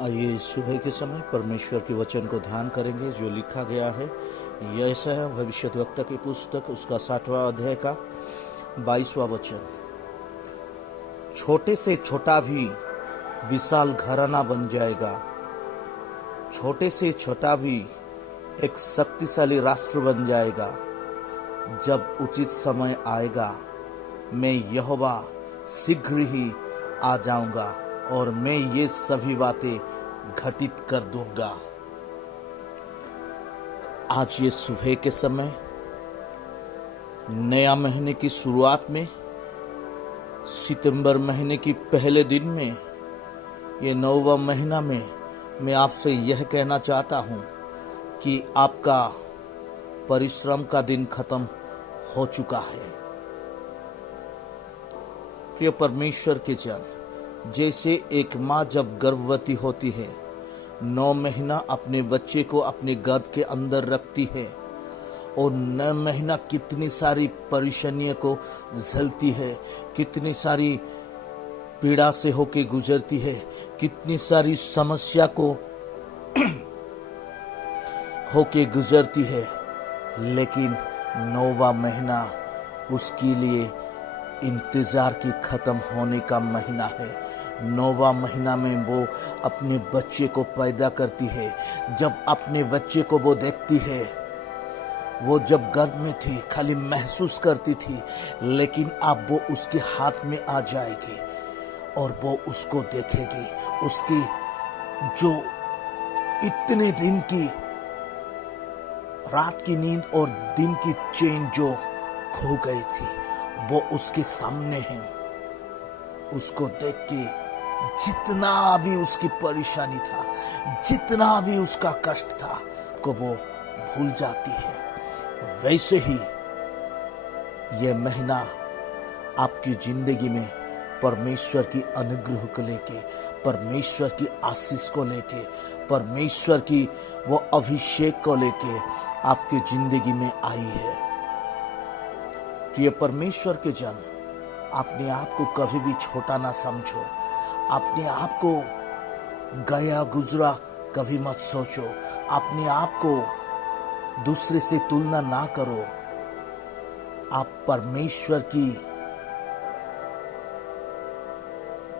आइए सुबह के समय परमेश्वर के वचन को ध्यान करेंगे जो लिखा गया है यशायाह भविष्यद्वक्ता की पुस्तक उसका 60वां अध्याय का 22वां वचन। छोटे से छोटा भी विशाल घराना बन जाएगा, छोटे से छोटा भी एक शक्तिशाली राष्ट्र बन जाएगा। जब उचित समय आएगा मैं यहोवा शीघ्र ही आ जाऊंगा और मैं ये सभी बातें घटित कर दूंगा। आज ये सुबह के समय नया महीने की शुरुआत में सितंबर महीने की पहले दिन में ये 9वां महीना में मैं आपसे यह कहना चाहता हूँ कि आपका परिश्रम का दिन खत्म हो चुका है। प्रिय परमेश्वर के जन, जैसे एक माँ जब गर्भवती होती है 9 महीना अपने बच्चे को अपने गर्भ के अंदर रखती है और 9 महीना कितनी सारी परेशानियों को झेलती है, कितनी सारी पीड़ा से होके गुजरती है, कितनी सारी समस्या को होके गुजरती है, लेकिन 9वां महीना उसके लिए इंतजार की खत्म होने का महीना है। 9वां महीना में वो अपने बच्चे को पैदा करती है। जब अपने बच्चे को वो देखती है, वो जब गर्भ में थी खाली महसूस करती थी, लेकिन अब वो उसके हाथ में आ जाएगी और वो उसको देखेगी। उसकी जो इतने दिन की रात की नींद और दिन की चैन जो खो गई थी वो उसके सामने है। उसको देख के जितना भी उसकी परेशानी था, जितना भी उसका कष्ट था को वो भूल जाती है। वैसे ही ये महीना आपकी जिंदगी में परमेश्वर की अनुग्रह को लेके, परमेश्वर की आशीष को लेके, परमेश्वर की वो अभिषेक को लेके आपकी जिंदगी में आई है। प्रिय परमेश्वर के जन, अपने आप को कभी भी छोटा ना समझो, अपने आप को गया गुजरा कभी मत सोचो, अपने आप को दूसरे से तुलना ना करो। आप परमेश्वर की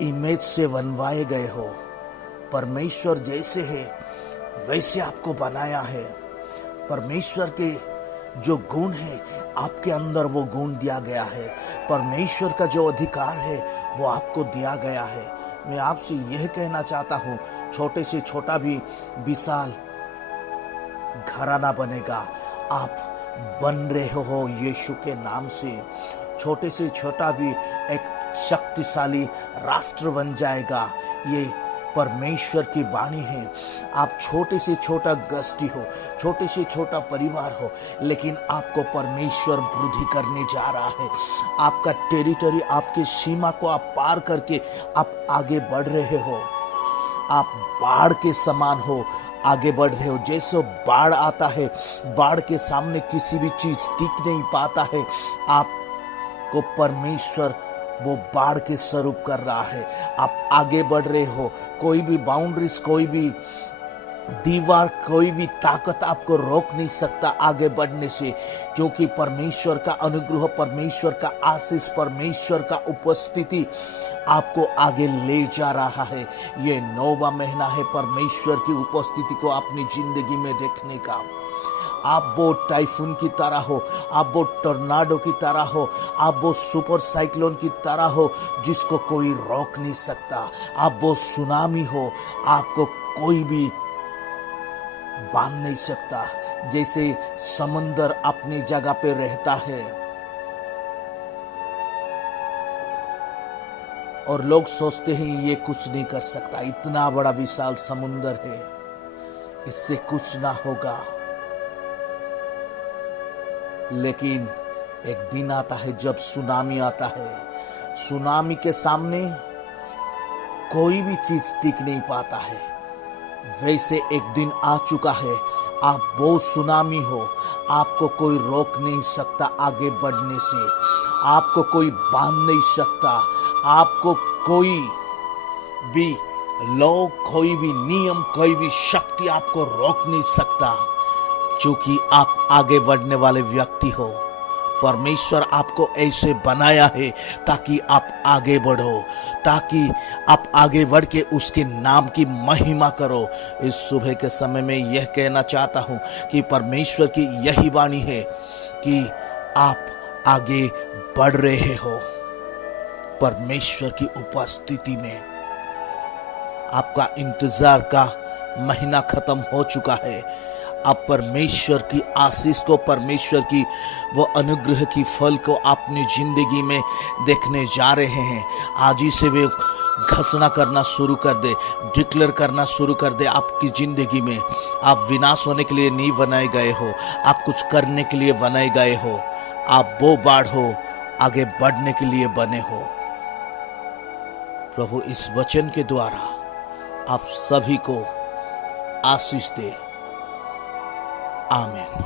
इमेज से बनवाए गए हो। परमेश्वर जैसे है वैसे आपको बनाया है। परमेश्वर के जो गुण है आपके अंदर वो गुण दिया गया है। परमेश्वर का जो अधिकार है वो आपको दिया गया है। मैं आपसे यह कहना चाहता हूँ, छोटे से छोटा भी विशाल घराना बनेगा। आप बन रहे हो यीशु के नाम से। छोटे से छोटा भी एक शक्तिशाली राष्ट्र बन जाएगा। ये परमेश्वर की वाणी है। आप छोटे से छोटा गृहस्थी हो, छोटे से छोटा परिवार हो, लेकिन आपको परमेश्वर वृद्धि करने जा रहा है। आपका टेरिटरी, आपकी सीमा को आप पार करके आप आगे बढ़ रहे हो। आप बाढ़ के समान हो, आगे बढ़ रहे हो। जैसे बाढ़ आता है, बाढ़ के सामने किसी भी चीज टिक नहीं पाता है। आपको परमेश्वर वो बाढ़ के स्वरूप कर रहा है। आप आगे बढ़ रहे हो। कोई भी बाउंड्रीज, कोई भी दीवार, कोई भी ताकत आपको रोक नहीं सकता आगे बढ़ने से, क्योंकि परमेश्वर का अनुग्रह, परमेश्वर का आशीष, परमेश्वर का उपस्थिति आपको आगे ले जा रहा है। ये 9वां महीना है परमेश्वर की उपस्थिति को अपनी जिंदगी में देखने का। आप वो टाइफून की तरह हो, आप वो टोर्नाडो की तरह हो, आप वो सुपर साइक्लोन की तरह हो जिसको कोई रोक नहीं सकता। आप वो सुनामी हो, आपको कोई भी बांध नहीं सकता। जैसे समंदर अपनी जगह पे रहता है और लोग सोचते हैं ये कुछ नहीं कर सकता, इतना बड़ा विशाल समुंदर है, इससे कुछ ना होगा। लेकिन एक दिन आता है जब सुनामी आता है। सुनामी के सामने कोई भी चीज टिक नहीं पाता है। वैसे एक दिन आ चुका है। आप वो सुनामी हो, आपको कोई रोक नहीं सकता आगे बढ़ने से, आपको कोई बांध नहीं सकता, आपको कोई भी लोग, कोई भी नियम, कोई भी शक्ति आपको रोक नहीं सकता, क्योंकि आप आगे बढ़ने वाले व्यक्ति हो। परमेश्वर आपको ऐसे बनाया है ताकि आप आगे बढ़ो, ताकि आप आगे बढ़ के उसके नाम की महिमा करो। इस सुबह के समय में यह कहना चाहता हूँ कि परमेश्वर की यही वाणी है कि आप आगे बढ़ रहे हो। परमेश्वर की उपस्थिति में आपका इंतजार का महीना खत्म हो चुका है। आप परमेश्वर की आशीष को, परमेश्वर की वो अनुग्रह की फल को अपनी जिंदगी में देखने जा रहे हैं। आज ही से वे घोषणा करना शुरू कर दे, डिक्लेयर करना शुरू कर दे आपकी जिंदगी में। आप विनाश होने के लिए नहीं बनाए गए हो, आप कुछ करने के लिए बनाए गए हो। आप वो बाढ़ हो, आगे बढ़ने के लिए बने हो। प्रभु इस वचन के द्वारा आप सभी को आशीष दे। आमीन।